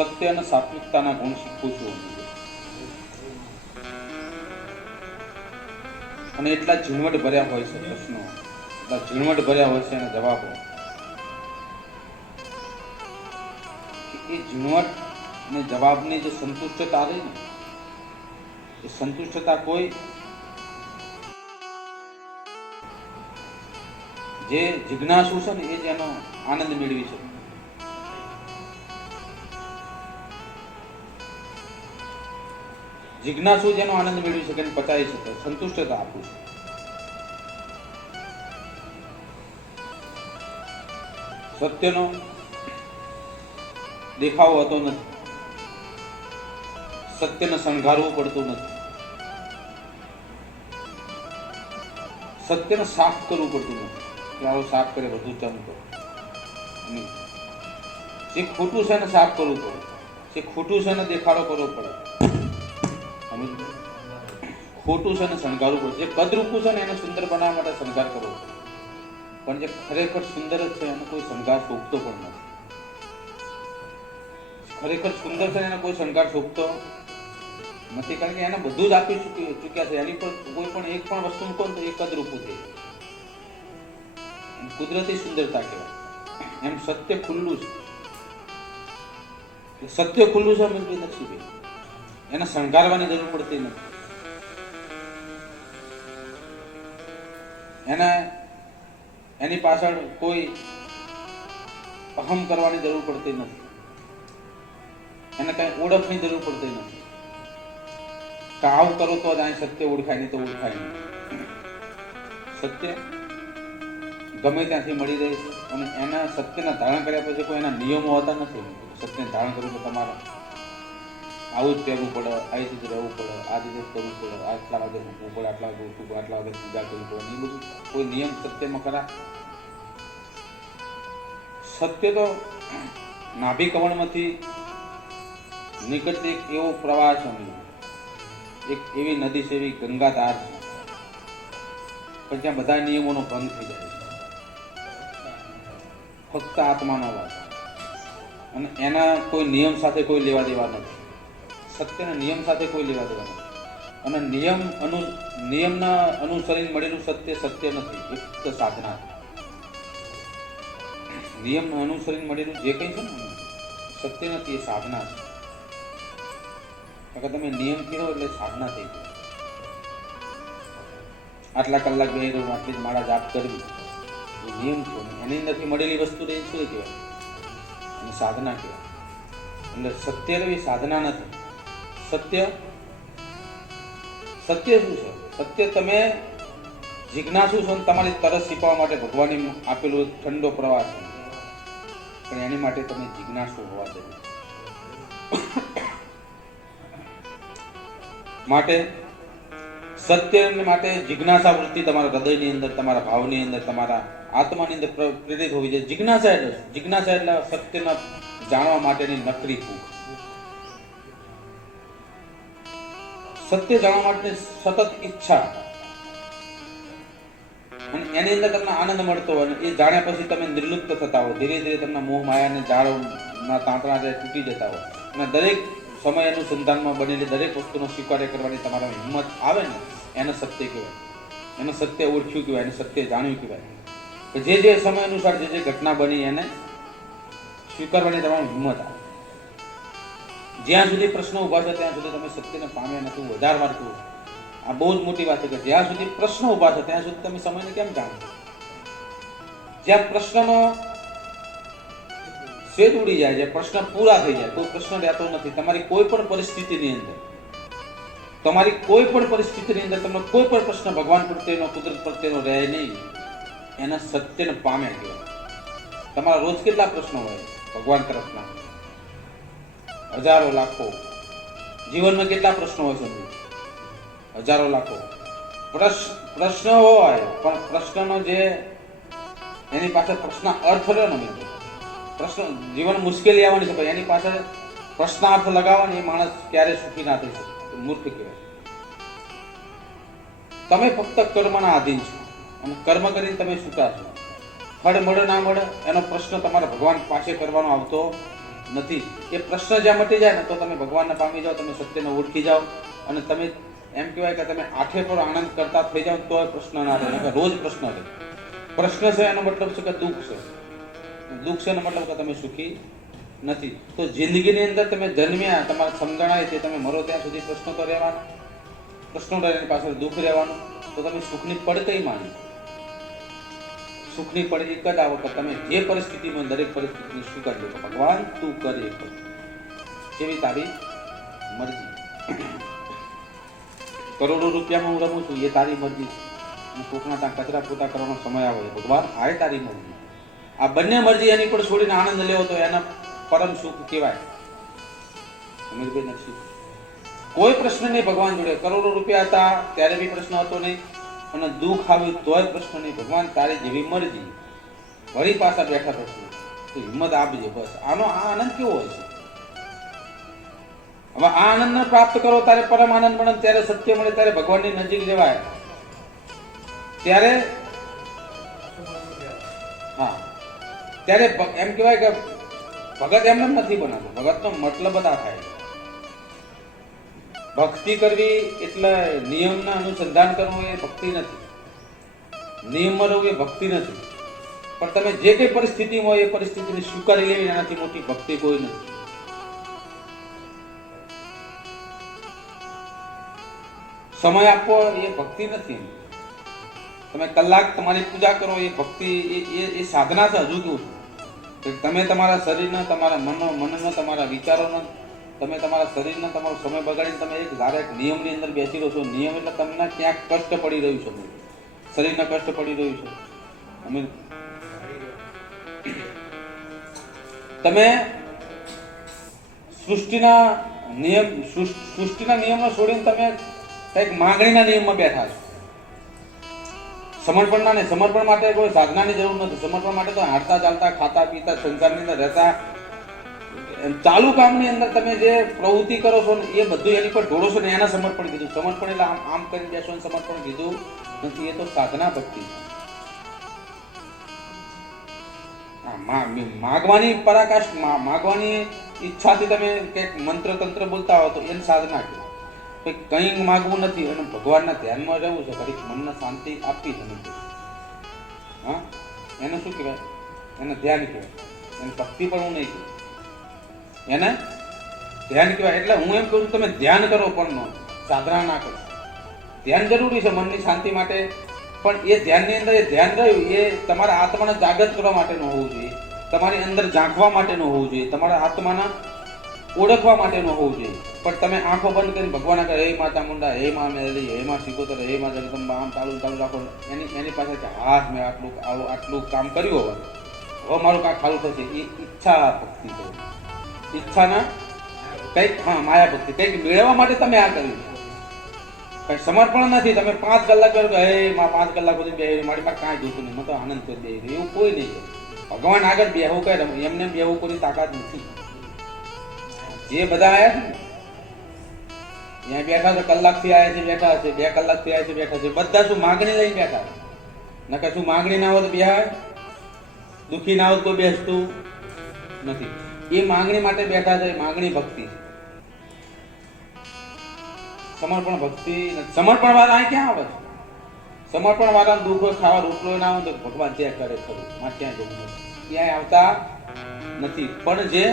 સત્ય અને સાત્વિકતાના ગુણ શીખું છું. અને એટલા ઝીણવટ ભર્યા હોય છે પ્રશ્નો, એટલા ઝીણવટ ભર્યા હોય છે એના જવાબો. એ ઝીણવટ અને જવાબની જે સંતુષ્ટતા રહી ને, એ સંતુષ્ટતા કોઈ જે જિજ્ઞાસુ છે ને એ જ એનો આનંદ મેળવી શકે. જિજ્ઞાસુ જેનો આનંદ મેળવી શકે અને પચાવી શકે, સંતુષ્ટતા આપું છું. સત્યનો દેખાવો હોતો નથી, સત્યને શણગારવું પડતું નથી, સત્યને સાફ કરવું પડતું નથી કે આવો સાફ કરે બધું ચમકો. જે ખોટું છે એને સાફ કરવું પડે, જે ખોટું છે એને દેખાડો કરવો પડે, ખોટું છે એને શણગારવું પડે, જે કદરૂપું છે ને એને સુંદર બનાવવા માટે શણગાર કરવો પડે. પણ જે ખરેખર સુંદર જ છે એને કોઈ શણગાર શોભતો પણ નથી. ખરેખર સુંદર છે એને કોઈ શણગાર શોભતો નથી, કારણ કે એને બધું જ આપી ચૂક્યા છે. એની પર કોઈ પણ એક પણ વસ્તુ મૂકો તો એ કદરૂપું થઈ જાય. કુદરતી સુંદરતા કહેવાય. એમ સત્ય ખુલ્લું છે, સત્ય ખુલ્લું છે અમિતભાઈ નરસિંહભાઈ, એને શણગારવાની જરૂર પડતી નથી, એને એની પાછળ કોઈ અહમ કરવાની જરૂર પડતી નથી, એને કઈ ઓળખની જરૂર પડતી નથી કે આવું કરો તો જ અહીં સત્ય ઓળખાય, નહીં તો ઓળખાય નહીં. સત્ય ગમે ત્યાંથી મળી રહે છે અને એના સત્યના ધારણ કર્યા પછી કોઈ એના નિયમો હોતા નથી. સત્યને ધારણ કરવું તો તમારે આવું જ પહેરવું પડે, આવી રીતે રહેવું પડે, આ રીતે કરવું પડે, આટલા વાગે મૂકવું પડે, આટલા વાગે ઉઠવું પડે, આટલા વાગે પૂજા કરવી પડે, એ બધું કોઈ નિયમ સત્યમાં ખરા? સત્ય તો નાભી કમળમાંથી નીકળતી એક એવો પ્રવાહ છે, એક એવી નદી છે, એવી ગંગાધાર છે, પણ ત્યાં બધા નિયમોનો ભંગ થઈ જાય છે. ફક્ત આત્માનો વાત, અને એના કોઈ નિયમ સાથે કોઈ લેવા દેવા નથી. સત્યના નિયમ સાથે કોઈ લેવા દેવા નથી. અને નિયમના અનુસરીને મળેલું સત્ય સત્ય નથી, એ ફક્ત સાધના. નિયમના અનુસરીને મળેલું જે કંઈ છે ને સત્ય નથી, એ સાધના છે. તમે નિયમ કર્યો એટલે સાધના થઈ ગઈ. આટલા કલાક બે રહું, આટલી જ માળા જાપ કરવી, એ નિયમ છે. એની અંદરથી મળેલી વસ્તુને શું કહેવાય? અને સાધના કહેવાય. એટલે સત્ય એ સાધના નથી. સત્ય શું છે? સત્ય તમે જિજ્ઞાસુ છો ને તમારી તરસ છીપાવવા માટે ભગવાને આપેલું ઠંડો પ્રવાહ છે, પણ એની માટે તમે જિજ્ઞાસુ હોવા જરૂર. માટે સત્ય માટે જિજ્ઞાસા વૃત્તિ તમારા હૃદયની અંદર, તમારા ભાવની અંદર, તમારા આત્માની અંદર પ્રેરિત હોવી જોઈએ. જિજ્ઞાસા એટલે સત્યના જાણવા માટેની નકરી ભૂખ. સત્ય જાણવા માટે સતત ઈચ્છા, અને એની અંદર તમને આનંદ મળતો હોય, એ જાણ્યા પછી તમે નિર્લુપ્ત થતા હો. ધીરે ધીરે તમને મોહ માયાને જાળના તાંતણા તૂટી જતા હોય, અને દરેક સમય અનુસંધાનમાં બનેલી દરેક વસ્તુનો સ્વીકાર કરવાની તમારા હિંમત આવે ને, એને સત્ય કહેવાય. એને સત્ય ઓળખ્યું કહેવાય, એને સત્ય જાણ્યું કહેવાય. કે જે સમય અનુસાર જે ઘટના બની એને સ્વીકારવાની તમારી હિંમત આવે. જ્યાં સુધી પ્રશ્નો ઉભા છે ત્યાં સુધી તમે સત્યને પામ્યા નથી. વધારે મારતું આ બહુ જ મોટી વાત છે કે જ્યાં સુધી પ્રશ્નો ઉભા છે ત્યાં સુધી તમે સમયને કેમ જાણો? જ્યાં પ્રશ્નનો સેજ ઉડી જાય છે, પ્રશ્ન પૂરા થઈ જાય, કોઈ પ્રશ્ન રહેતો નથી. તમારી કોઈ પણ પરિસ્થિતિની અંદર, તમારી કોઈ પણ પરિસ્થિતિની અંદર તમને કોઈ પણ પ્રશ્ન ભગવાન પ્રત્યેનો, કુદરત પ્રત્યેનો રહે નહીં. એના સત્યને પામ્યા કહેવાય. તમારા રોજ કેટલા પ્રશ્નો હોય ભગવાન તરફના? હજારો લાખો. જીવનમાં કેટલા પ્રશ્નો હોય છે? હજારો લાખો પ્રશ્ન હોય, પણ પ્રશ્નનો જે એની પાછળ પ્રશ્ન અર્થ રહ્યો ને, પ્રશ્ન જીવન મુશ્કેલી આવવાની છે, એની પાછળ પ્રશ્નાર્થ લગાવવાનો એ માણસ ક્યારે સુખી ના થઈ શકે, મૂર્ખ કહેવાય. તમે ફક્ત કર્મના આધીન છો, અને કર્મ કરીને તમે સુખા છો. ફળ મળે ના મળે એનો પ્રશ્ન તમારા ભગવાન પાસે કરવાનો આવતો નથી. એ પ્રશ્ન જ્યાં મટી જાય ને તો તમે ભગવાનને પામી જાઓ, તમે સત્યને ઓળખી જાઓ અને તમે એમ કહેવાય કે તમે આંખે પર આનંદ કરતા થઈ જાઓ તો પ્રશ્ન ના રહે. રોજ પ્રશ્ન રહે. પ્રશ્ન છે એનો મતલબ છે કે દુઃખ છે. દુઃખ છે એનો મતલબ કે તમે સુખી નથી. તો જિંદગીની અંદર તમે જન્મ્યા, તમારા સમજણાય તે તમે મરો ત્યાં સુધી પ્રશ્નો તો રહેવાના. પ્રશ્નો એની પાછળ દુઃખ રહેવાનું. તો તમે સુખની પડ કઈ માની? સુખની પડ એક જ આ વખત તમે જે પરિસ્થિતિમાં દરેક પરિસ્થિતિને સ્વીકારી લો. ભગવાન તું કરે જેવી તારી મરજી. કરોડો રૂપિયામાં હું રમું છું એ તારી મરજી. કોકના ત્યાં કચરા પોતા કરવાનો સમય આવે ભગવાન આ તારી મરજી. આ બંને મરજી એની પર છોડીને આનંદ લેવો તો એના પરમ સુખ કહેવાય. કોઈ પ્રશ્ન નહીં ભગવાન જોડે. કરોડો રૂપિયા હતા ત્યારે બી પ્રશ્ન હતો નહીં અને દુઃખ આવ્યું તોય પ્રશ્ન નહીં. ભગવાન તારી જેવી મરજી. વળી પાછા બેઠા પ્રશ્ન તો હિંમત આપજે. બસ આનો આ આનંદ કેવો હોય છે? હવે આ આનંદ પ્રાપ્ત કરો ત્યારે પરમ આનંદ મળે, ત્યારે સત્ય મળે, ત્યારે ભગવાનની નજીક જવાય. ત્યારે હા ત્યારે એમ કહેવાય કે ભગત એમને નથી બનાતો. ભગતનો મતલબ જ આ થાય. ભક્તિ કરવી એટલે નિયમના અનુસંધાન કરવું એ ભક્તિ નથી. નિયમમાં રહેવું એ ભક્તિ નથી. પણ તમે જે કઈ પરિસ્થિતિમાં હોય એ પરિસ્થિતિને સ્વીકારી લેવી એનાથી મોટી ભક્તિ કોઈ નથી. સમય આપવો એ ભક્તિ નથી. તમે કલાક તમારી પૂજા કરો એ ભક્તિ, એ સાધના છે. હજુ કેવું છે કે તમે તમારા શરીરના, તમારા મનનો, તમારા વિચારોનો, તમે તમારા શરીરનો તમારો સમય બગાડીને તમે એક ધારા એક નિયમની અંદર બેસી રહો છો. નિયમ એટલે તમને ક્યાંક કષ્ટ પડી રહ્યું છે, શરીરને કષ્ટ પડી રહ્યું છે. તમે સૃષ્ટિના નિયમો છોડીને તમે કંઈક માંગણીના નિયમમાં બેઠા છો. સમર્પણના નહીં. સમર્પણ માટે કોઈ સાધનાની જરૂર નથી. સમર્પણ માટે તો હારતા ચાલતા, ખાતા પીતા, સંસારની અંદર રહેતા, ચાલુ કામની અંદર તમે જે પ્રવૃત્તિ કરો છો ને એ બધું એની પર ઢોળો છો ને એના સમર્પણ કીધું. સમર્પણ એટલે આમ કરીને બેસો ને સમર્પણ કીધું નથી. એ તો સાધના ભક્તિ. માગવાની પરાકાષ્ઠ, માગવાની ઈચ્છાથી તમે કંઈક મંત્ર તંત્ર બોલતા હો તો એને સાધના કહે. કંઈક માગવું નથી અને ભગવાનના ધ્યાનમાં રહેવું છે. ઘડીક મનને શાંતિ આપવી છે. હા, એને શું કહેવાય? એને ધ્યાન કહેવાય. એને ભક્તિ પણ હું નહીં કહું, એને ધ્યાન કહેવાય. એટલે હું એમ કહું છું તમે ધ્યાન કરો પણ સાધના ના કરો. ધ્યાન જરૂરી છે મનની શાંતિ માટે, પણ એ ધ્યાનની અંદર એ ધ્યાન રહ્યું એ તમારા આત્માને જાગૃત કરવા માટેનું હોવું જોઈએ. તમારી અંદર ઝાંખવા માટેનું હોવું જોઈએ. તમારા આત્માના ઓળખવા માટેનું હોવું જોઈએ. પણ તમે આંખો બંધ કરીને ભગવાન કહે હે માતા મુંડા, હે માં મેલી, હે માં શીખોતર, હે માં જગદંબા, આમ ચાલુ રાખો. એની પાસે હાથ મેં આટલું કામ કર્યું, હવે મારું કાંઈ ખાલું થશે. એ ઈચ્છા ભક્તિ કરો. ઈચ્છાના કંઈક, હા, માયા ભક્તિ. કંઈક મેળવવા માટે તમે આ કર્યું. કઈ સમર્પણ નથી. તમે 5 કલાક કર્યું કે હે માં 5 કલાક સુધી બેહી મારી પાસે કાંઈ જોતું નહીં, મને તો આનંદ કરી દે, એવું કોઈ નહીં. ભગવાન આગળ બેહવું કરે એમને બેહવું કોઈ તાકાત નથી. જે બધા આવ્યા છે ને અહીંયા બેઠા છે, કલાકથી આવ્યા છે બેઠા છે, 2 કલાકથી આવ્યા છે બેઠા છે, બધા શું માગણી લઈને બેઠા છે? નકર શું માગણી ના હોત બેહાય? દુઃખી ના હોત કોઈ બેસતું નથી. એ માગણી માટે બેઠા છે. માગણી ભક્તિ છે. સમર્પણ ભક્તિ. સમર્પણ વાળા અહીં ક્યાં આવે છે? સમર્પણ વાળા દુઃખ હોય, ખાવા રોટલો ના હોય તો ભગવાન ત્યાં કરે ખરું, માં ક્યાં જવું નથી, ક્યાંય આવતા નથી. પણ જે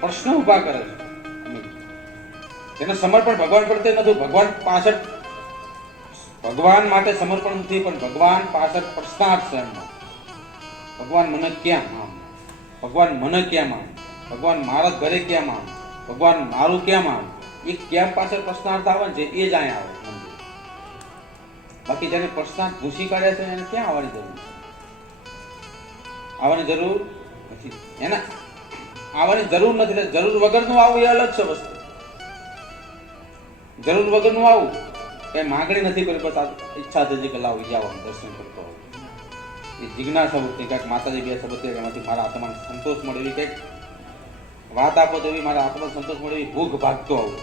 પ્રશ્ન ઉભા કરે છે એને સમર્પણ ભગવાન પ્રત્યે નથી. ભગવાન પાછળ, ભગવાન માટે સમર્પણ નથી, પણ ભગવાન પાછળ પ્રશ્નાર્થ છે એમનો. ભગવાન મને ક્યાં માન? ભગવાન મને ક્યાં માન? ભગવાન મારા ઘરે ક્યાં માન? ભગવાન મારું ક્યાં માન? એ કેમ પાછળ પ્રશ્નાર્થ આવે છે એ જ અહીંયા આવે. બાકી જેને પ્રશ્નાર્થ ઘૂસી કાઢ્યા છે એને ક્યાં આવવાની જરૂર છે? આવવાની જરૂર નથી. એને આવવાની જરૂર નથી. જરૂર વગરનું આવું એ અલગ છે વસ્તુ. જરૂર વગરનું આવું કઈ માગણી નથી કરી, બસ ઈચ્છા થઈ કે લાવ જવાનું દર્શન કરતો હોય. એ જિજ્ઞાસા વૃત્તિ કંઈક માતાજી બે શબ્દ એમાંથી મારા આત્માને સંતોષ મળે એવી કંઈક વાત આપો તો એવી મારા આત્માને સંતોષ મળે એવી ભૂખ ભાગતો આવું.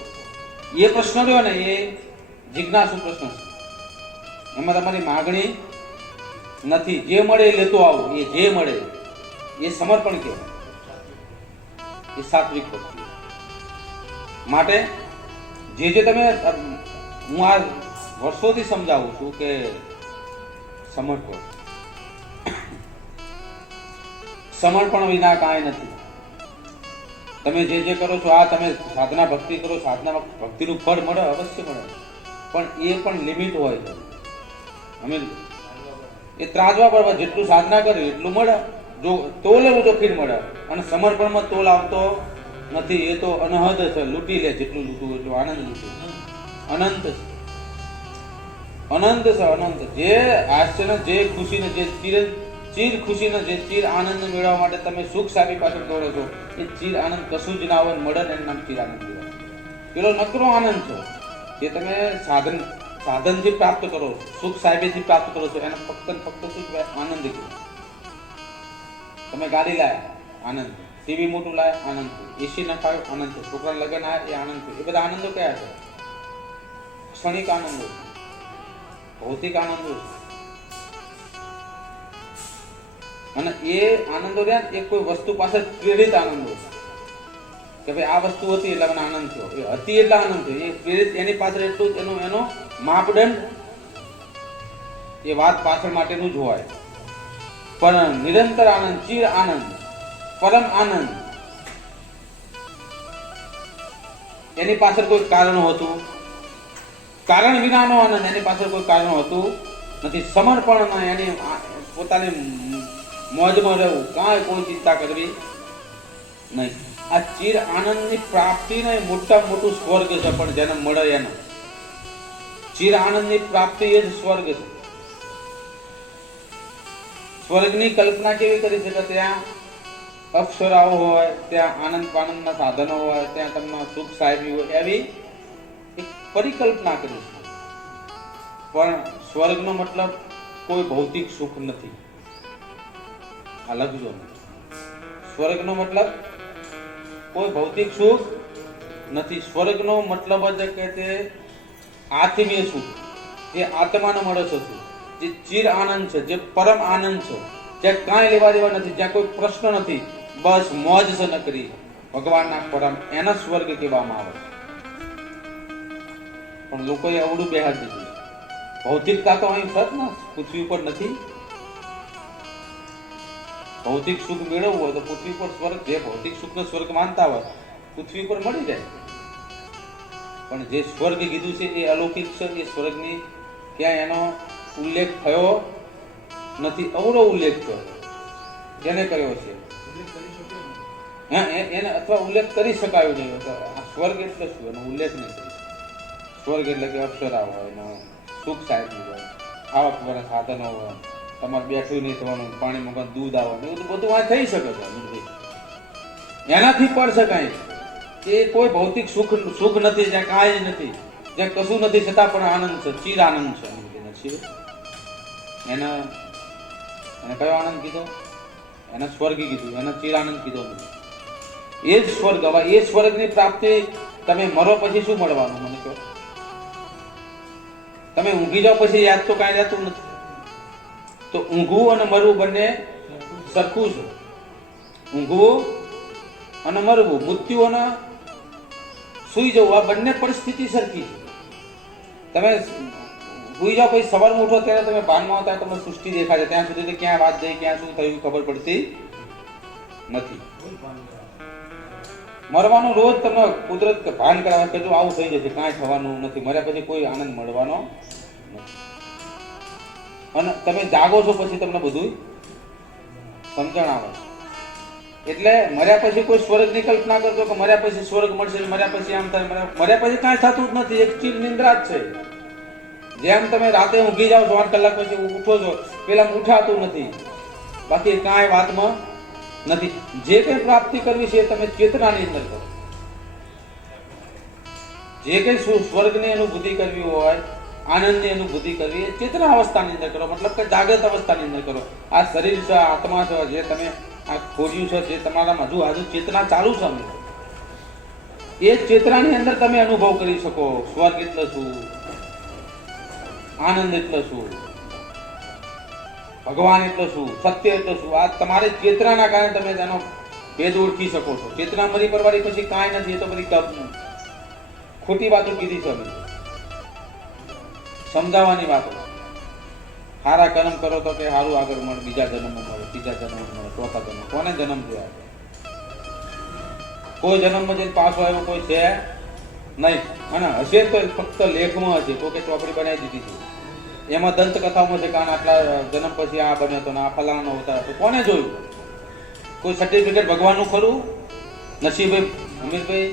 એ પ્રશ્ન રહ્યો ને એ જિજ્ઞાસુ પ્રશ્ન છે. એમાં તમારી માગણી નથી. જે મળે એ લેતો આવું. એ જે મળે એ સમર્પણ કહેવાય. એ સાત્વિક ભક્તિ. માટે જે તમે, હું આ વર્ષોથી સમજાવું છું કે સમર્પણ, સમર્પણ વિના કાંઈ નથી. તમે જે કરો છો, આ તમે સાધના ભક્તિ કરો, સાધના ભક્તિનું ફળ મળે, અવશ્ય મળે, પણ એ પણ લિમિટ હોય છે. અમે એ ત્રાજવા બરાબર જેટલું સાધના કરે એટલું મળે, જો તોલ ઉડોખીને મળે. અને સમર્પણમાં તોલ આવતો નથી, એ તો અનહદ છે, લૂંટી લે, જેટલું લૂંટવું એટલું આનંદ લૂંટવું. અનંત છે, અનંત છે, અનંત. જે હાસ્યને, જે ખુશીને, જે ચીર ખુશીને, જે ચીર આનંદ મેળવવા માટે તમે સુખ સાબી પાછળ દોડો છો, એ ચીર આનંદ કશું જ ના હોય, મળે ને એનું નામ ચીર આનંદ કહેવાય. પેલો નકરો આનંદ છે જે તમે સાધનથી પ્રાપ્ત કરો, સુખ સાહેબેથી પ્રાપ્ત કરો છો, એને ફક્ત શું કહેવાય? આનંદ કહેવાય. તમે ગાડી લાયા, આનંદ. ટીવી મોટું લાયા, આનંદ. એસી નખાયો, આનંદ. છોકરા લગ્ન આવ્યા, એ આનંદ. એ બધા આનંદો કયા છે? ક્ષણિક આનંદો, ભૌતિક આનંદો. અને એ આનંદો રહ્યા, એ કોઈ વસ્તુ પાછળ પ્રેરિત આનંદો, કે ભાઈ આ વસ્તુ હતી એટલે મને આનંદ થયો, એ હતી એટલે આનંદ થયો. એ પ્રેરિત, એની પાછળ એટલું એનો માપદંડ, એ વાત પાછળ માટેનું જ હોય. પણ નિરંતર આનંદ, ચિર આનંદ, પરમ આનંદ, એની પાછળ કોઈ કારણ હોતું, કારણ વિનાનો આનંદ, એની પાછળ કોઈ કારણ હોતું નથી. સમર્પણ, એની પોતાની મોજમાં રહેવું, કાંઈ કોઈ ચિંતા કરવી નહીં. આ ચિર આનંદની પ્રાપ્તિને મોટા મોટું સ્વર્ગ છે, પણ જેને મળે એને ચિર આનંદની પ્રાપ્તિ એ જ સ્વર્ગ છે. સ્વર્ગની કલ્પના કેવી કરી છે કે ત્યાં અપ્સરાઓ હોય, ત્યાં આનંદ પાનંદના સાધનો હોય, ત્યાં તમને સુખ સાહેબી હોય, એવી એક પરિકલ્પના કરી છે. પણ સ્વર્ગનો મતલબ કોઈ ભૌતિક સુખ નથી. આ લખજો. સ્વર્ગનો મતલબ કોઈ ભૌતિક સુખ નથી. સ્વર્ગનો મતલબ જ કે તે આત્મીય સુખ, જે આત્માને મળે છે સુખ, જે ચિર આનંદ છે, જે પરમ આનંદ છે, જ્યાં કાંઈ લેવા દેવા નથી, જ્યાં કોઈ પ્રશ્ન નથી, બસ મોજ છે નકરી, ભગવાનના પરમ, એના સ્વર્ગ કહેવામાં આવે. પણ લોકોએ અવળું બેહાડી દીધું. ભૌતિકતા તો અહીં સત ને પૃથ્વી ઉપર નથી. ભૌતિક સુખ મેળવવું હોય તો પૃથ્વી પર સ્વર્ગ, જે ભૌતિક સુખનો સ્વર્ગ માનતા હોય પૃથ્વી પર મળી જાય. પણ જે સ્વર્ગ કીધું છે એ અલૌકિક છે. એ સ્વર્ગની ક્યાંય એનો ઉલ્લેખ થયો નથી. અવળો ઉલ્લેખ થયો. જેને કર્યો છે એને, અથવા ઉલ્લેખ કરી શકાયો નહીં. આ સ્વર્ગ એટલે શું, એનો ઉલ્લેખ નહીં કરી. સ્વર્ગ એટલે કે અપ્સરા હોય, સુખ સાહેબી હોય, ખાવા પીવાના સાધનો હોય, તમારે બેઠું નહીં થવાનું, પાણી મગન દૂધ આવવાનું, એવું બધું આ થઈ શકે છે. એનાથી પણ શકાય. એ કોઈ ભૌતિક સુખ નથી, જ્યાં કાંઈ નથી, જ્યાં કશું નથી, છતાં પણ આનંદ છે, ચિર આનંદ છે. એને કયો આનંદ કીધો? એને સ્વર્ગ કીધું, એને ચિર આનંદ કીધો નથી. એ જ સ્વર્ગ. હવે એ સ્વર્ગની પ્રાપ્તિ તમે મરો પછી શું મળવાનું મને કહો? તમે ઊંઘી જાઓ પછી યાદ તો કાંઈ રહેતું નથી. તો ઊંઘવું અને મરવું બંને સરખું છે. ઊંઘવું અને મરવું, મૃત્યુ અને સુઈ જવું, આ બંને પરિસ્થિતિ સરખી છે. તમે સુઈ જાઓ પછી સવારમાં ઉઠો ત્યારે તમે ભાનમાં આવતા તમને સૃષ્ટિ દેખાય છે, ત્યાં સુધી ક્યાં વાત જઈ, ક્યાં શું થયું ખબર પડતી નથી. મરવાનું રોજ તમને કુદરત ભાન કરાવે કે જો આવું થઈ જશે, કાંઈ થવાનું નથી. મર્યા પછી કોઈ આનંદ મળવાનો નથી. અને તમે જાગો છો પછી તમને બધું સમજણ આવે. એટલે મર્યા પછી કોઈ સ્વર્ગની કલ્પના કરતો કે મર્યા પછી સ્વર્ગ મળશે, મર્યા પછી આમ થાય, મર્યા પછી કાંઈ થતું જ નથી. એક ચીર નિંદ્રા જ છે. જેમ તમે રાતે ઊંઘી જાઓ છો 8 કલાક પછી ઉઠો છો, પેલા ઉઠાતું નથી, બાકી કાંઈ વાતમાં નથી. જે કંઈ પ્રાપ્તિ કરવી છે તમે ચેતનાની અંદર કરો. જે કંઈ સ્વર્ગની અનુભૂતિ કરવી હોય, આનંદની અનુભૂતિ કરવી, એ ચેતના અવસ્થાની અંદર કરો. મતલબ કે જાગૃત અવસ્થાની અંદર કરો. આ શરીર છે, આત્મા છે, જે તમે આ ખોજ્યું છે, જે તમારામાં હજુ ચેતના ચાલુ છે, એ ચેતનાની અંદર તમે અનુભવ કરી શકો. સ્વર્ગ એટલે શું, આનંદ એટલે શું, ભગવાન એટલે શું, સત્ય એટલે શું, આ તમારી ચેતનાના કારણે તમે તેનો ભેદ ઓળખી શકો છો. ચેતના મરી પરવારી પછી કાંઈ નથી. એ તો બધી ખોટી વાતો કીધી છે અમે, સમજાવવાની વાતો. સારા કર્મ કરો તો કે સારું આગળ મળે, બીજા જન્મમાં મળે, ત્રીજા જન્મમાં મળે, ચોથા જન્મ. કોને જન્મ થયા? કોઈ જન્મમાં જઈને પાછો આવ્યો કોઈ છે નહીં. અને હશે તો ફક્ત લેખમાં હશે, તો કે ચોપડી બનાવી દીધી છે એમાં દંત કથાઓમાં છે કે આટલા જન્મ પછી આ બન્યો હતો ને આ ફલાણાનો અવતાર હતો. કોને જોયું? કોઈ સર્ટિફિકેટ ભગવાનનું ખરું? નસીબભાઈ, અમીરભાઈ,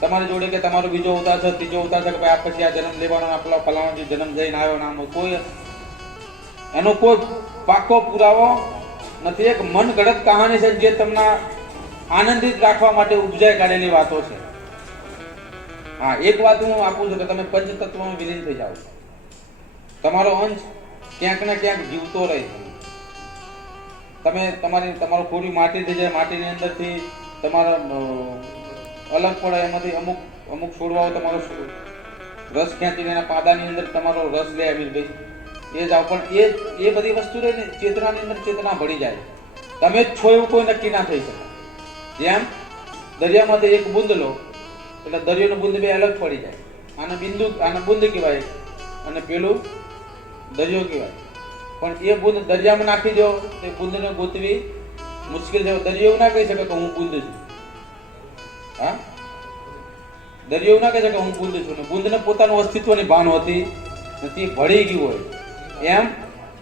તમારી જોડે કે તમારો બીજો અવતાર છે, ત્રીજો અવતાર છે, કે ભાઈ આ પછી આ જન્મ લેવાનો, આપણા ફલાણો જે જન્મ જઈને આવ્યો નામ, કોઈ એનો કોઈ પાકો પુરાવો નથી. એક મન ગળત કહાની છે જે તમને આનંદિત રાખવા માટે ઉપજાય કાઢેલી વાતો છે. હા, એક વાત હું આપું છું કે તમે પંચતત્વમાં વિલીન થઈ જાઓ. તમારો અંશ ક્યાંક ને ક્યાંક જીવતો રહે. તમે તમારું ખોડી માટી થઈ જાય, માટીની અંદરથી તમારા અલગ પડે, એમાંથી અમુક છોડવાઓ તમારો રસ ખેંચીને એના પાંદાની અંદર તમારો રસ લે અમીરભાઈ, એ જાઓ. પણ એ બધી વસ્તુ રહે ને, ચેતનાની અંદર ચેતના ભળી જાય. તમે જ છો એવું કોઈ નક્કી ના થઈ શકે. જેમ દરિયામાંથી એક બુંદ લો એટલે દરિયાનો બુંદ બે અલગ પડી જાય. આને બુંદ કહેવાય અને પેલું દરિયો કહેવાય. પણ એ બુંદ દરિયામાં નાખી દો તે બુંદને ગોતવી મુશ્કેલ છે. દરિયો એવું ના કહી શકે કે હું બુંદ છું. હા, દરિયો એવું ના કહી શકે હું બુંદ છું. ને બુંદને પોતાનું અસ્તિત્વની ભાન હોતી નથી, ભળી ગયું હોય. એમ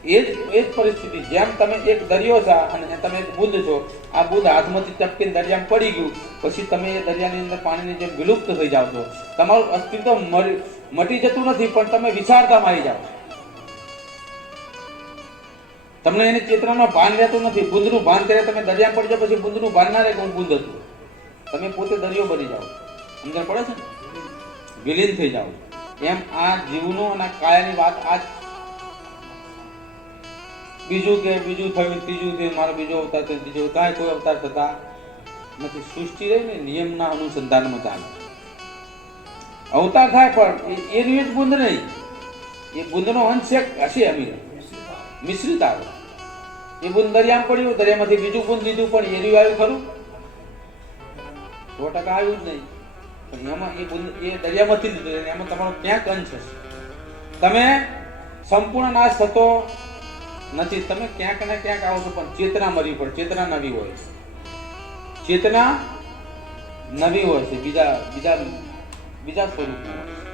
એ જ પરિસ્થિતિ. જેમ તમે એક દરિયો છો અને તમે એક બુંદ છો, આ બુંદ હાથમાંથી ચપકીને દરિયામાં પડી ગયું પછી તમે એ દરિયાની અંદર પાણીની જેમ વિલુપ્ત થઈ જાવ છો. તમારું અસ્તિત્વ મટી જતું નથી, પણ તમે વિચારતામાં આવી જાઓ. તમને એની ચેતનાનો ભાન રહેતું નથી. બુંદનું ભાન ત્યારે તમે દરિયા પડી જાવ પછી બુંદનું ભાન ના રહે કે હું બુંદ હતું. તમે પોતે દરિયો બની જાઓ. સમજણ પડે છે? વિલીન થઈ જાઓ. એમ આ જીવનું અને કાયાની વાત આ બીજું થયું, ત્રીજું થયું, મારો બીજો અવતાર થયો, ત્રીજો, કાંઈ કોઈ અવતાર થતા નથી. સૃષ્ટિ રહી ને નિયમના અનુસંધાનમાં ચાલે. અવતાર થાય પણ એનું જ બુંદ નહીં, એ બુંદનો અંશ હશે અમીર મિશ્રિત આવે. એ બુંદ દરિયામાં પડ્યું, દરિયામાંથી બીજું બુંદ લીધું, પણ એનું આવ્યું ખરું? 100% આવ્યું જ નહીં. પણ એમાં એ બુંદ એ દરિયામાંથી લીધું, એમાં તમારો ક્યાંક અંશ હશે. તમે સંપૂર્ણ નાશ થતો નથી. તમે ક્યાંક ને ક્યાંક આવો છો, પણ ચેતના મરી પડે. ચેતના નવી હોય છે. ચેતના નવી હોય છે, બીજા સ્વરૂપમાં હોય છે.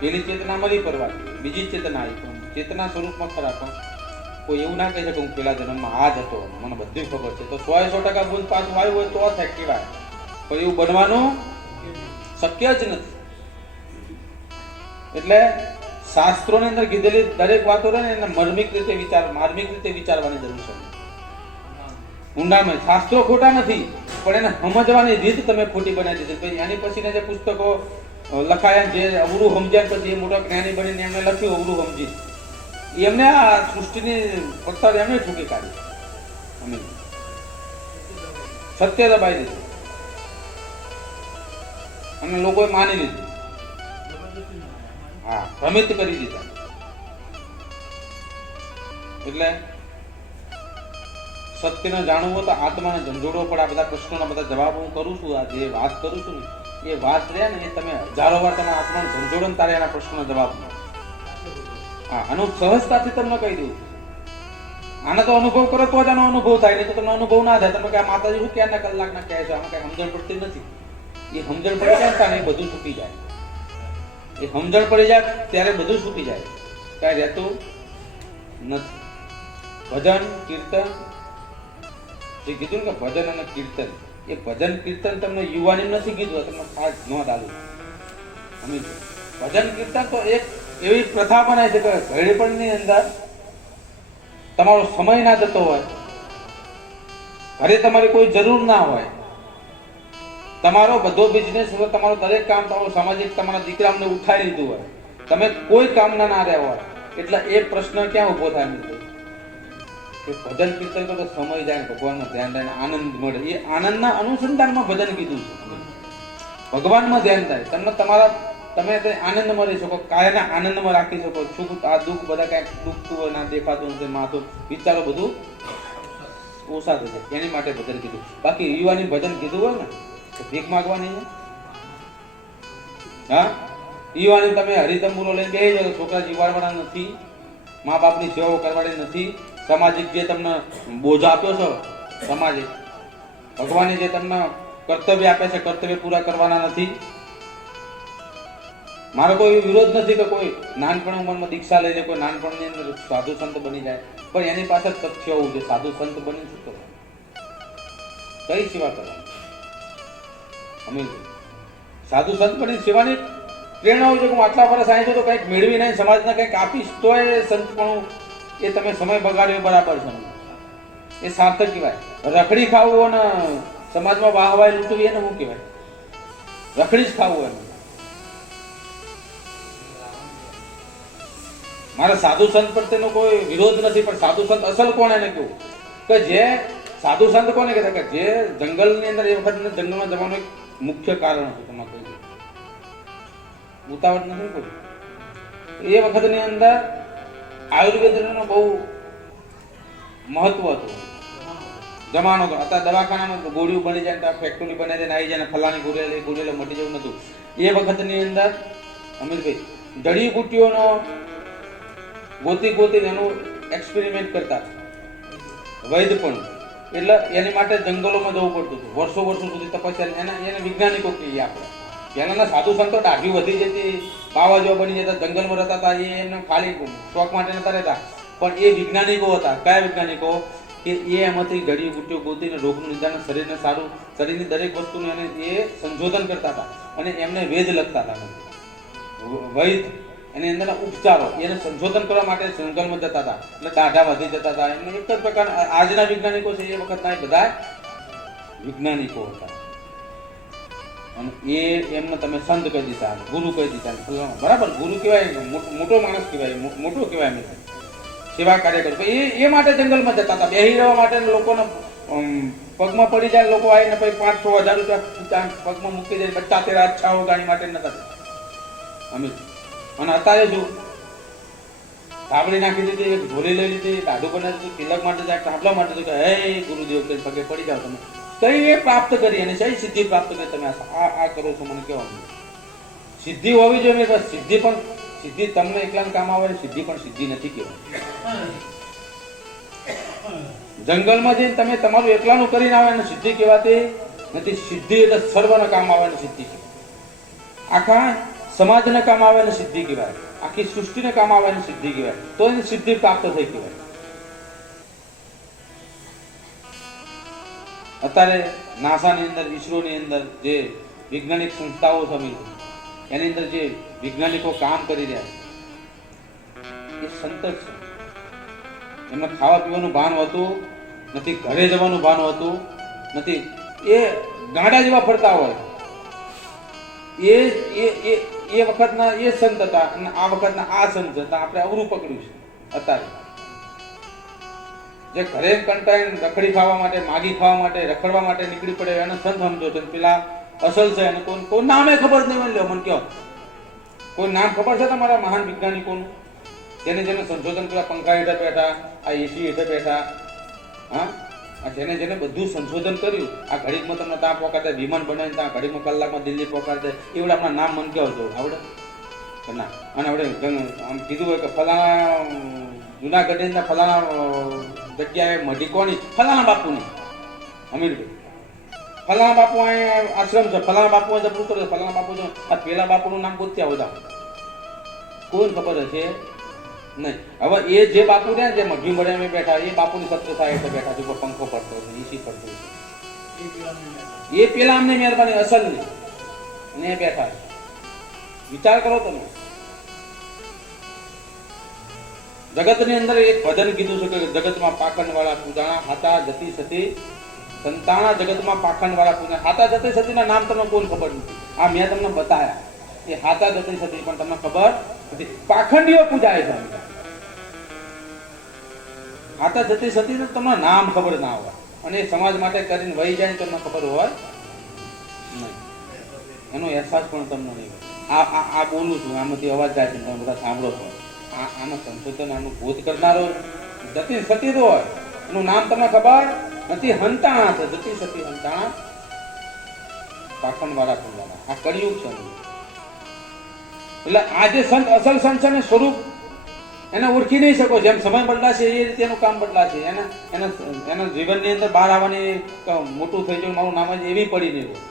પેલી ચેતના મરી પડવાથી બીજી ચેતના આવી, પણ ચેતના સ્વરૂપમાં ખરા. પણ કોઈ એવું ના કહી શકે હું પેલા જન્મમાં આ જ હતો, મને બધું ખબર છે. તો 100% બુંદ પાછું આવ્યું હોય તો થાય કહેવાય, પણ એવું બનવાનું શક્ય જ નથી. એટલે શાસ્ત્રોની અંદર કીધેલી દરેક વાતો રહે ને એને માર્મિક રીતે વિચારવાની જરૂર છે. ઊંડામાં શાસ્ત્રો ખોટા નથી, પણ એને સમજવાની રીત તમે ખોટી બનાવી દીધી. એની પછીના જે પુસ્તકો લખાયા, જે અવરું સમજ્યા પછી એ મોટા જ્ઞાની બનીને એમને લખ્યું અવરું સમજી, એમને આ સૃષ્ટિની પથ્થર એમને ઠૂકી કાઢી. અમે સત્ય દબાઈ દીધું અને લોકોએ માની લીધું. હા, ભ્રમિત કરી દીધા. એટલે સત્યને જાણવું હોય તો આત્માને ઝંઝોડવો પડે. આ બધા પ્રશ્નોના બધા જવાબ હું કરું છું, આ જે વાત કરું છું ને એ વાત રહે ને એ તમે હજારો વાર તમે આત્માને ઝંઝોડો ને તારે એના પ્રશ્નોના જવાબ મળે. હા, આનું સહજતાથી તમને કહી દઉં. આને તો અનુભવ કરો તો જ આનો અનુભવ થાય, નહીં તો તમને અનુભવ ના થાય. તમે કે આ માતાજી શું ક્યારના કલાકના કહે છે, આમાં કઈ સમજણ પડતી નથી. એ સમજણ પડી જાય ને એ બધું છૂટી જાય. એ સમજણ પડી જાય ત્યારે બધું છૂટી જાય, કાંઈ રહેતું નથી. ભજન કીર્તન જે કીધું ને કે ભજન અને કીર્તન, એ ભજન કીર્તન તમને યુવાની નથી કીધું, તમને ખાસ ન ડાલું. ભજન કીર્તન તો એક એવી પ્રથા બનાય છે કે ઘડીપણની અંદર તમારો સમય ના જતો હોય, ઘરે તમારી કોઈ જરૂર ના હોય, તમારો બધો બિઝનેસ હોય, તમારું દરેક કામ, તમારું સામાજિક, તમારા દીકરાને ઉઠાવી લીધું હોય, તમે કોઈ કામના ના રહ્યા હોય, એટલે એ પ્રશ્ન ક્યાં ઉભો થાય મિત્રો કે ભજન કીર્તન કરો તો સમય જાય, ભગવાનનું ધ્યાન થાય, આનંદ મળે. એ આનંદના અનુસંધાનમાં ભજન કીધું છે. ભગવાનમાં ધ્યાન થાય, તમે આનંદમાં રહી શકો, કાયાના આનંદમાં રાખી શકો. સુખ આ દુઃખ બધા કાંઈક દુખતું હોય, ના દેખાતું નથી, માથું વિચારો બધું ઓછા થઈ જાય, એની માટે ભજન કીધું. બાકી યુવાની ભજન કીધું હોય ને તો ભીખ માગવાની છે. હા, યુવાની તમે હરિતંબુરો લઈને બેસી જાઓ, છોકરા જીવાડવાના નથી, મા બાપની સેવાઓ કરવાની નથી, સામાજિક જે તમને બોજો આપ્યો છો, સમાજે ભગવાને જે તમને કર્તવ્ય આપે છે, કર્તવ્ય પૂરા કરવાના નથી. મારો કોઈ વિરોધ નથી કે કોઈ નાનપણ ઉંમરમાં દીક્ષા લઈને કોઈ નાનપણની અંદર સાધુ સંત બની જાય, પણ એની પાસે તથ્ય હોવું જોઈએ. સાધુ સંત બની શું કરવાનું? કઈ સેવા કરવાની? અમે સાધુ સંત બની સેવાની પ્રેરણા હોય છે કે હું આટલા વર્ષ આવી છું તો કંઈક મેળવી નહીં, સમાજને કંઈક આપીશ, તો એ સંતપણું એ તમે સમય બગાડ્યો બરાબર છે, એ સાર્થક કહેવાય. રખડી ખાવું અને સમાજમાં વાહવાય લૂંટવી એને શું કહેવાય? રખડી જ ખાવું એમ. મારે સાધુ સંત પ્રત્યેનો કોઈ વિરોધ નથી, પણ સાધુ સંત અસલ કોણ એને કેવું કે જે સાધુ સંત કોને કહેતા કે જે જંગલની અંદર એ વખત જંગલમાં જવાનું એક મુખ્ય કારણ હતું. તમારે કહ્યું ઉતાવળ નથી કોઈ. એ વખતની અંદર આયુર્વેદનું બહુ મહત્વ હતું, જમાનો હતો. અત્યારે દવાખાનામાં ગોળીઓ બની જાય, ત્યાં ફેક્ટરી બને જાય, આવી જાય, ફલાની ગોળીઓ મટી જવું નતું. એ વખતની અંદર અમીરભાઈ જડીબુટ્ટીઓનો ગોતીને એનું એક્સપેરિમેન્ટ કરતા વૈદ પણ. એટલે એની માટે જંગલોમાં જવું પડતું હતું, વર્ષો સુધી તપસ્યા. એને વૈજ્ઞાનિકો કહીએ આપણે. પહેલાના સાધુ સંતો દાઢી વધી જતી, બાવા જેવા બની જતા, જંગલમાં રહેતા હતા. એ એમને ખાલી શોખ માટે નતા રહેતા, પણ એ વૈજ્ઞાનિકો હતા. કયા વૈજ્ઞાનિકો? કે એ એમાંથી જડીબુટ્ટીઓ ગોતીને રોગનું નિદાન, શરીરને સારું, શરીરની દરેક વસ્તુનું એને એ સંશોધન કરતા હતા અને એમને વેદ લખતા હતા. વૈદ એની અંદરના ઉપચારો એને સંશોધન કરવા માટે જંગલમાં જતા હતા, એટલે દાઢા વધી જતા હતા. એમને એક જ પ્રકાર. આજના વૈજ્ઞાનિકો છે એ વખતના બધા વૈજ્ઞાનિકો હતા. અને એ એમને તમે સંત કહી દીધા, ગુરુ કહી દીધા. બરાબર, ગુરુ કહેવાય, મોટો માણસ કહેવાય, મોટો કહેવાય. એમ સેવા કાર્ય કર્યું એ માટે જંગલમાં જતા હતા. બેહી રહેવા માટે લોકોને પગમાં પડી જાય, લોકો આવીને પછી 5-6 હજાર રૂપિયા પગમાં મૂકી જાય, બચ્ચા તેરા અચ્છા ગાડી માટે નતા અમે. અને અત્યારે શું ધાબળી નાખી દીધી, એક ઢોલી લઈ લીધી, દાઢું બનાવી દીધું, તિલક માટે જાય, ધાબલા માટે કે હે ગુરુદેવ કે પગે પડી જાવ તમે. કઈ એ પ્રાપ્ત કરી અને કઈ સિદ્ધિ પ્રાપ્ત કરી? તમે આ કરો છો મને કહેવાનું. સિદ્ધિ હોવી જોઈએ, સિદ્ધિ પણ સિદ્ધિ તમને એકલાને કામ આવે, સિદ્ધિ પણ સિદ્ધિ નથી કહેવાય. જંગલમાં જઈને તમે તમારું એકલાનું કરીને આવે ને સિદ્ધિ કહેવાતી નથી. સિદ્ધિ એટલે સર્વને કામ આવે ને સિદ્ધિ કહેવાય. આખા સમાજને કામ આવે ને સિદ્ધિ કહેવાય, આખી સૃષ્ટિને કામ આવે ને સિદ્ધિ કહેવાય, તો એની સિદ્ધિ પ્રાપ્ત થઈ કહેવાય. અત્યારે નાસાની અંદર, ઈસરોની અંદર જે વૈજ્ઞાનિક સંસ્થાઓ છે એની અંદર જે વૈજ્ઞાનિકો કામ કરી રહ્યા એ સંત જ છે. એમને ખાવા પીવાનું ભાન હતું નથી, ઘરે જવાનું ભાન હતું નથી, એ ગાંડા જેવા ફરતા હોય. એ વખતના એ સંત હતા અને આ વખતના આ સંત હતા. આપણે અવરું પકડ્યું છે. અત્યારે જે ઘરે કંટાઈને રખડી ખાવા માટે, માગી ખાવા માટે, રખડવા માટે નીકળી પડે એને સંત સમજો છો. પેલા અસલ છે અને કોઈ નામે ખબર નહીં. મને લ્યો, મને કહો કોઈ નામ ખબર છે તમારા મહાન વૈજ્ઞાનિકોનું? જેને સંશોધન કર્યા, પંખા હેઠળ બેઠા, આ એસી હેઠળ બેઠા, હા, જેને બધું સંશોધન કર્યું. આ ઘડીકમાં તમને ત્યાં પહોંચાડે, વિમાન બનાવીને ત્યાં ઘડીકમાં કલાકમાં દિલ્હી પહોંચાડે. એવડે આપણા નામ મન કેવો છો આવડે કે ના? અને આપણે આમ કીધું હોય કે ફલાણા જુનાગઢ ફલાણા જગ્યાએ મઢી કોની? ફલાણા બાપુની. અમીરભાઈ ફલાણા બાપુ અહીંયા આશ્રમ છે, ફલાણા બાપુ જબરું કરે, ફલાણા બાપુ છે. આ પેલા બાપુનું નામ ગોત્યા બધા કોઈને ખબર હશે નહીં. હવે એ જે બાપુ ને જે મઢી મળે બેઠા, એ બાપુની સત્ર થાય એટલે બેઠા છે, પંખો પડતો છે, એસી પડતો છે. એ પેલા અમને મહેરબાની અસલ ની ને બેઠા છે. વિચાર કરો તમે. જગતની અંદર એક ભજન કીધું છે કે જગતમાં પાખંડ વાળા પૂજાણા હાતા જતી સતી સંતાણા. જગતમાં પાખંડ વાળા પૂજા. હાતા જતી સતીના નામ તમને કોણ ખબર નથી. આ મેં તમને બતાયા. એ હાતા જતી સતી પણ તમને ખબર નથી. પાખંડીઓ પૂજાય છે. હાતા જતી સતી તમને નામ ખબર ના હોય અને એ સમાજ માટે કરીને વહી જાય તમને ખબર હોય નહીં. એનો અહેસાસ પણ તમને નહીં હોય. આ બોલું છું, આમાંથી અવાજ જાય છે, તમે બધા સાંભળો છો. આનું સંશોધન, આનું બોધ કરનારો જતી સતી હોય એનું નામ તમને ખબર નથી હંતાણા છે, જતી સતી હંતાણા પાખંડ વાળા ફૂલવાળા. આ કળિયુગ છે. એટલે આ જે સંત અસલ સંત છે ને સ્વરૂપ એને ઓળખી નહીં શકો. જેમ સમય બદલાશે એ રીતે એનું કામ બદલાશે. એના જીવનની અંદર બહાર આવવાની મોટું થઈ ગયું મારું નામ જ એવી પડી નહીં હોય.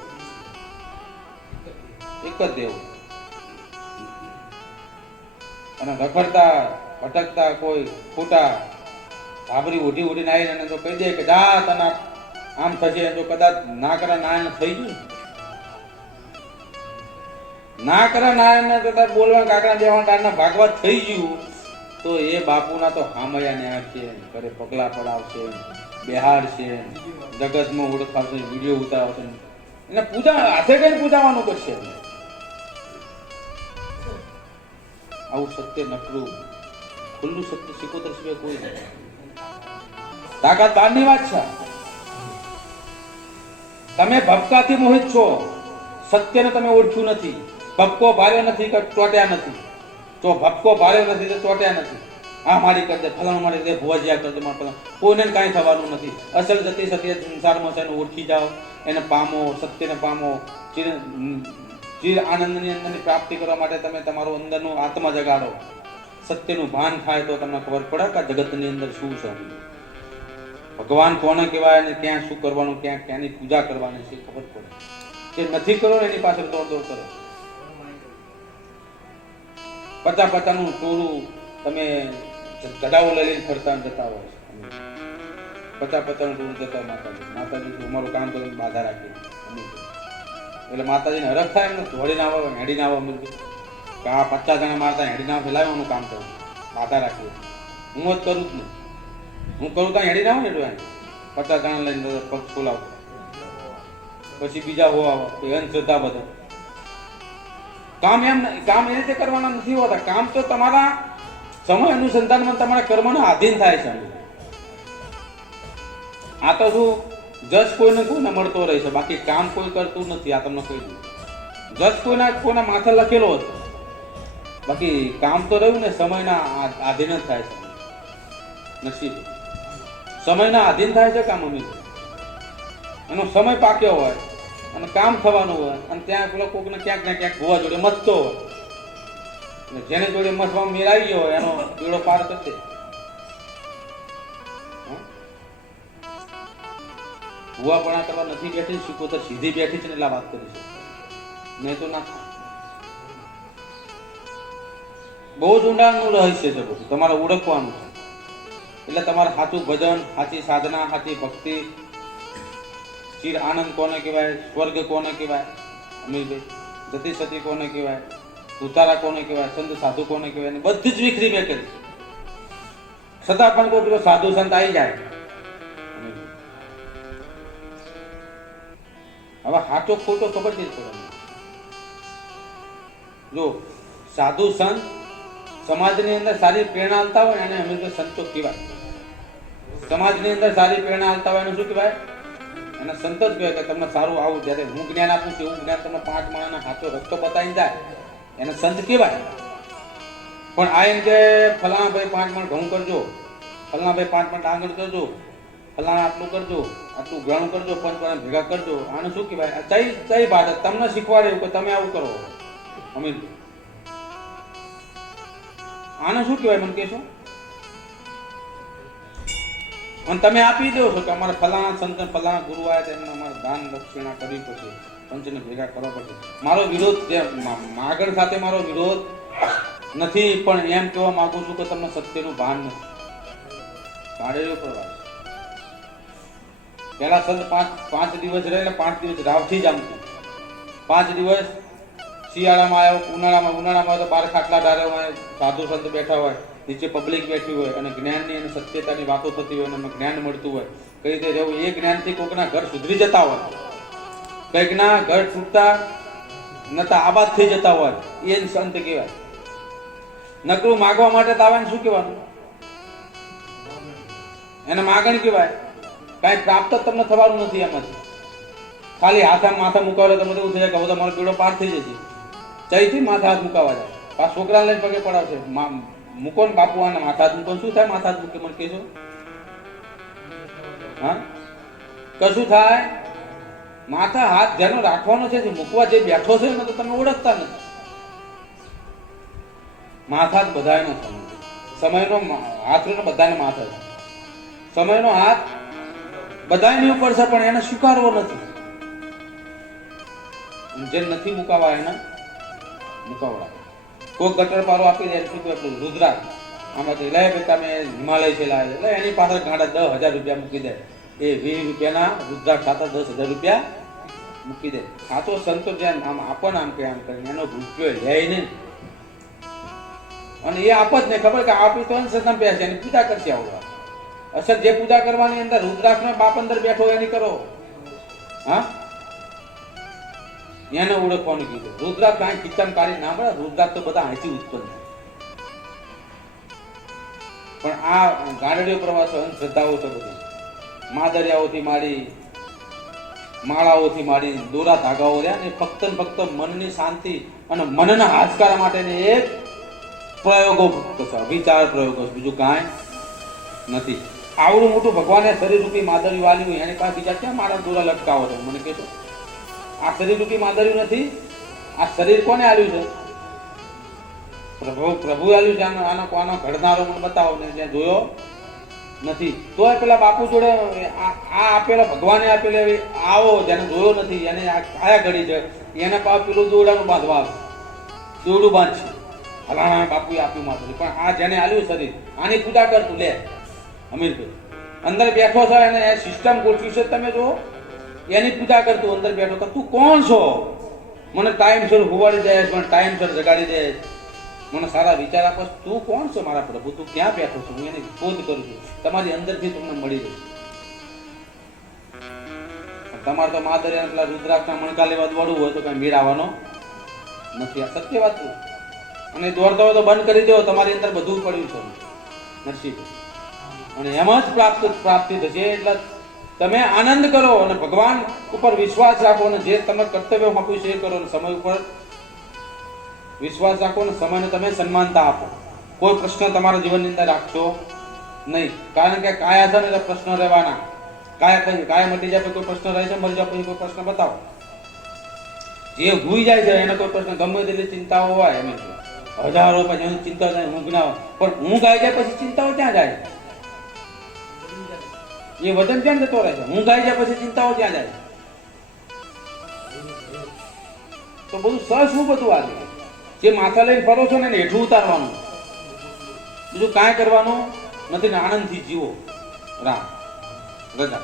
એક જ દેવ. અને રખડતા ભટકતા કોઈ ખોટા ભાબરી ઉઠી ઉઠીને આવીને એને જો કહી દે કે જા તને આમ થશે, જો કદાચ ના કરે નારાયણ થઈ ગયું, ના કરે નારાયણ કદાચ બોલવા કાકડા દેવા કારના ભાગવત થઈ ગયું, તો એ બાપુના તો હામયા ને છે, ઘરે પગલા પડાવશે, બેહાડશે, જગતમાં ઓળખાવશે, વિડીયો ઉતારશે, એને પૂજા હાથે કઈ પૂજાવાનું કરશે. આવું સત્ય નકરું ખુલ્લું સત્ય શીખોતર સિવાય કોઈ નથી. તાકાત બહારની વાત છે. તમે ભપકાથી મોહિત છો, સત્યને તમે ઓળખ્યું નથી. ભપકો ભાર્યો નથી કે ચોટ્યા નથી. તો ભપકો ભાર્યો નથી તો ચોટ્યા નથી. આ મારી કરજે, ફલાણું મારી કરજે, ભુવાજીયા કરજે, મારે ફલાણું, કોઈને કાંઈ થવાનું નથી. અસલ જતી સત્ય સંસારમાં છે એને ઓળખી જાઓ, એને પામો, સત્યને પામો. ચિર આનંદની અંદરની પ્રાપ્તિ કરવા માટે તમે તમારું અંદરનું આત્મા જગાડો. સત્યનું ભાન થાય તો તમને ખબર પડે કે જગતની અંદર શું છે, ભગવાન કોને કહેવાય અને ક્યાં શું કરવાનું, ક્યાં ક્યાંની પૂજા કરવાની છે ખબર પડે. જે નથી કરો એની પાછળ દોડ દોડ કરો. 50-50નું ટોળું તમે ગડાઓ લઈને ફરતા જતા હોય. 50-50નું ટોળું જતા માતાજી અમારું કામ તો બાધા રાખી. એટલે માતાજીને હરખ થાય એમને ધોળી ના આવે, હેડી ના આવે. કે આ 50 જણા મારતા હેડી ના ફેલાવવાનું કામ કરું, બાધા રાખી. હું જ કરું જ નહીં. હું કરું ત્યાં હેડી ના આવે ને એટલું 50 જણા લઈને પગ ખોલાવતો. પછી બીજા હો આવો કોઈ અંધશ્રદ્ધા બધા કામ એ રીતે કરવાના નથી હોતા. કામ તો તમારા સમય અનુસંધાનમાં તમારા કર્મના આધીન થાય છે. આ તો શું જજ કોઈને કોઈને મળતો રહે છે, બાકી કામ કોઈ કરતું નથી. આ તમને કહી દઉં, જજ કોઈના માથે લખેલો હતો, બાકી કામ તો રહ્યું ને સમયના આધીન જ થાય છે. નસીબ સમયના આધીન થાય છે કામ. અમે એનો સમય પાક્યો હોય અને કામ થવાનું હોય અને ત્યાં પેલો કોકને ક્યાંક ને ક્યાંક ભૂવા જોડે મથતો હોય, જેને જોડે મથવા મેળાવી ગયો હોય એનો પીળો પાર કરશે. ભૂવાપણા કરવા નથી બેઠી, શીખોતર સીધી બેઠી છે ને એટલે વાત કરી છે, નહીં તો ના. બહુ જ ઊંડાણનું રહસ્ય છે બધું, તમારે ઓળખવાનું છે. એટલે તમારે સાચું ભજન, સાચી સાધના, સાચી ભક્તિ, ચિર આનંદ કોને કહેવાય, સ્વર્ગ કોને કહેવાય, અમીરભાઈ જતી સતી કોને કહેવાય, ઉતારા કોને કહેવાય, સંત સાધુ કોને કહેવાય, બધી જ વિખરી મેં કરી. છતાં પણ કોઈ પેલો સાધુ સંત આવી જાય. હવે સાચો ખોટો ખબર નથી પડવાની. જો સાધુ સંત સમાજની અંદર સારી પ્રેરણા આલતા હોય એને અમે સંતો કહેવાય. સમાજની અંદર સારી પ્રેરણા આલતા હોય એને શું કહેવાય? એને સંત જ કહેવાય. કે તમને સારું આવું જ્યારે હું જ્ઞાન આપું છું એવું જ્ઞાન તમને 5 માણસના હાથો રસ્તો બતાવી જાય એને સંત કહેવાય. પણ આ એમ કે ફલાણા ભાઈ 5 મણ ઘઉં કરજો, ફલાણા ભાઈ 5 મણ ડાંગર કરજો, ફલાણા આટલું કરજો, આટલું ઘણું કરજો, 5 મણ ભેગા કરજો, આને શું કહેવાય? ચઈ વાત તમને શીખવાડે કે તમે આવું કરો. અમીર આને શું કહેવાય મને કહેશો? અને તમે આપી દો છો કે અમારે ફલાણા સંત ફલાણા ગુરુ આવ્યા તેમને અમારે દાન દક્ષિણા કરવી પડશે, પંચને ભેગા કરવા પડશે. મારો વિરોધ માગણ સાથે મારો વિરોધ નથી, પણ એમ કહેવા માંગુ છું કે તમને સત્યનું ભાન નથી. કાઢેલો પ્રવાસ પેલા સંત 5 દિવસ રહે એટલે 5 દિવસ રાવથી જ આમતું. 5 દિવસ શિયાળામાં આવ્યો, ઉનાળામાં તો 12 ખાટલા ડારે હોય, સાધુ સંત બેઠા હોય, નીચે પબ્લિક બેઠી હોય અને જ્ઞાનની અને સત્યતાની વાતો થતી હોય અને જ્ઞાન મળતું હોય. કઈ રીતે રહેવું એ જ્ઞાનથી કોઈકના ઘર સુધરી જતા હોય, કંઈકના ઘર તૂટતા નતા આબાદ થઈ જતા હોય, એ સંત કહેવાય. નકરું માગવા માટે તો આવે શું કહેવાનું? એને માગણ કહેવાય. કાંઈ પ્રાપ્ત તમને થવાનું નથી એમાંથી. ખાલી હાથા માથા મુકાવેલો તમને એવું થઈ જાય કે હવે તમારો પીળો પાર થઈ જશે. ચઈથી માથા હાથ મુકાવા જાય, આ છોકરા લઈને પગે પડાવશે. મૂકો ને બાપુ આને માથા હાથ મૂકો. શું થાય માથા હાથ મૂકે મને કહેશો? હા કશું થાય? માથા હાથ જેનો રાખવાનો છે, જે મૂકવા જે બેઠો છે એને તો તમે ઓળખતા નથી. માથા જ બધાનો સમયનો હાથ બધાને માથા છે. સમયનો હાથ બધાની ઉપર છે, પણ એને સ્વીકારવો નથી. જે નથી મુકાવા એને મુકાવડા. કોઈ ગટર પારો આપી દે શું એટલું રુદ્રાક્ષ આમાંથી લે બેટા મેં હિમાલય છે લાવે એટલે એની પાછળ ગાંડા 10,000 રૂપિયા મૂકી દે. એ 20 રૂપિયાના રુદ્રાક્ષ ખાતા 10,000 રૂપિયા મૂકી દે. સાચો સંતો જ્યાં આમ આપો ને આમ કે આમ કરીને એનો રૂપિયો લે નહીં. અને એ આપ જ ને ખબર કે આપી તો સદમ પે છે એની પૂજા કરશે. આવડવા અસલ જે પૂજા કરવાની અંદર રુદ્રાક્ષ નો બાપ અંદર બેઠો એની કરો. હા, એને ઓળખવાનું કીધું. રુદ્રાક્ષ કાંઈ કિચન કાઢી ના મળે. રુદ્રાક્ષ તો બધા અહીંથી ઉત્પન્ન થાય. પણ આ ગાંડડીઓ પ્રવાસો અંધશ્રદ્ધાઓ છે બધી. માદરિયાઓથી માંડી માળાઓથી માંડી દોરા ધાગાઓ રહ્યા ને ફક્ત ને ફક્ત મનની શાંતિ અને મનના હાશકારા માટેને એક પ્રયોગો ફક્ત છે, વિચાર પ્રયોગો, બીજું કાંઈ નથી. આવડું મોટું ભગવાને શરીર રૂપી માદરિયું આલ્યું, એને પાસે બીજા ક્યાં મારા દોરા લટકાવો છો મને કહેશો? આ શરીર રૂપી માદરિયું નથી. આ શરીર કોને આલ્યું છે? પ્રભુ આલ્યું છે. આનો ઘડનારો મને બતાવો ને જ્યાં જોયો નથી. તોય પેલા બાપુ જોડે આ આપેલા ભગવાને આપેલા આવો જેને જોયો નથી એને આયા ઘડી છે એને પાપ પેલું દોરડાનું બાંધવા આવે. દોરડું બાંધશે હલાણા બાપુએ આપ્યું માથું. પણ આ જેને આલ્યું શરીર આની પૂજા કરતું લે અમીરભાઈ અંદર બેઠો છે એને સિસ્ટમ ગોઠવી છે. તમે જો એની પૂજા કરતું અંદર બેઠો કે તું કોણ છો? મને ટાઈમસર હોવાડી દે, મને ટાઈમસર જગાડી દે, મને સારા વિચાર આપો. તું કોણ છો મારા પ્રભુ? તું ક્યાં બેઠો છો? હું એની શોધ કરું છું. તમારી અંદરથી તમને મળી જશે. તમારે તો માદરિયા પેલા રુદ્રાક્ષના મણકા લેવા દોડવું હોય તો કઈ મેળવવાનો નથી. આ સત્ય વાત છે. અને દોડતા હોય તો બંધ કરી દો. તમારી અંદર બધું પડ્યું છે નરસિંહ. અને એમ જ પ્રાપ્તિ થશે. એટલે તમે આનંદ કરો અને ભગવાન ઉપર વિશ્વાસ રાખો અને જે તમે કર્તવ્ય આપ્યું છે એ કરો. સમય ઉપર વિશ્વાસ રાખો અને સમયને તમે સન્માનતા આપો. કોઈ પ્રશ્ન તમારા જીવનની અંદર રાખશો નહીં. કારણ કે કાયા છે ને એટલે પ્રશ્ન રહેવાના. કાયા મટી જાય કોઈ પ્રશ્ન રહે છે, મરી જાય પછી કોઈ પ્રશ્ન બતાવો. જે ભૂઈ જાય છે એને કોઈ પ્રશ્ન ગમે તેટલી ચિંતાઓ હોય એમ હજારો પછી એની ચિંતા થાય, ઊંઘ ના હોય. પણ ઊંઘ આવી જાય પછી ચિંતાઓ ક્યાં જાય? એ વજન ક્યાં જતો રહે છે? ઊંઘ આવી જાય પછી ચિંતાઓ ક્યાં જાય? તો બધું શું બધું આજે જે માથા લઈને ફરો છો ને એને હેઠું ઉતારવાનું, બીજું કાંઈ કરવાનું નથી ને આનંદથી જીવો. રામ રજા.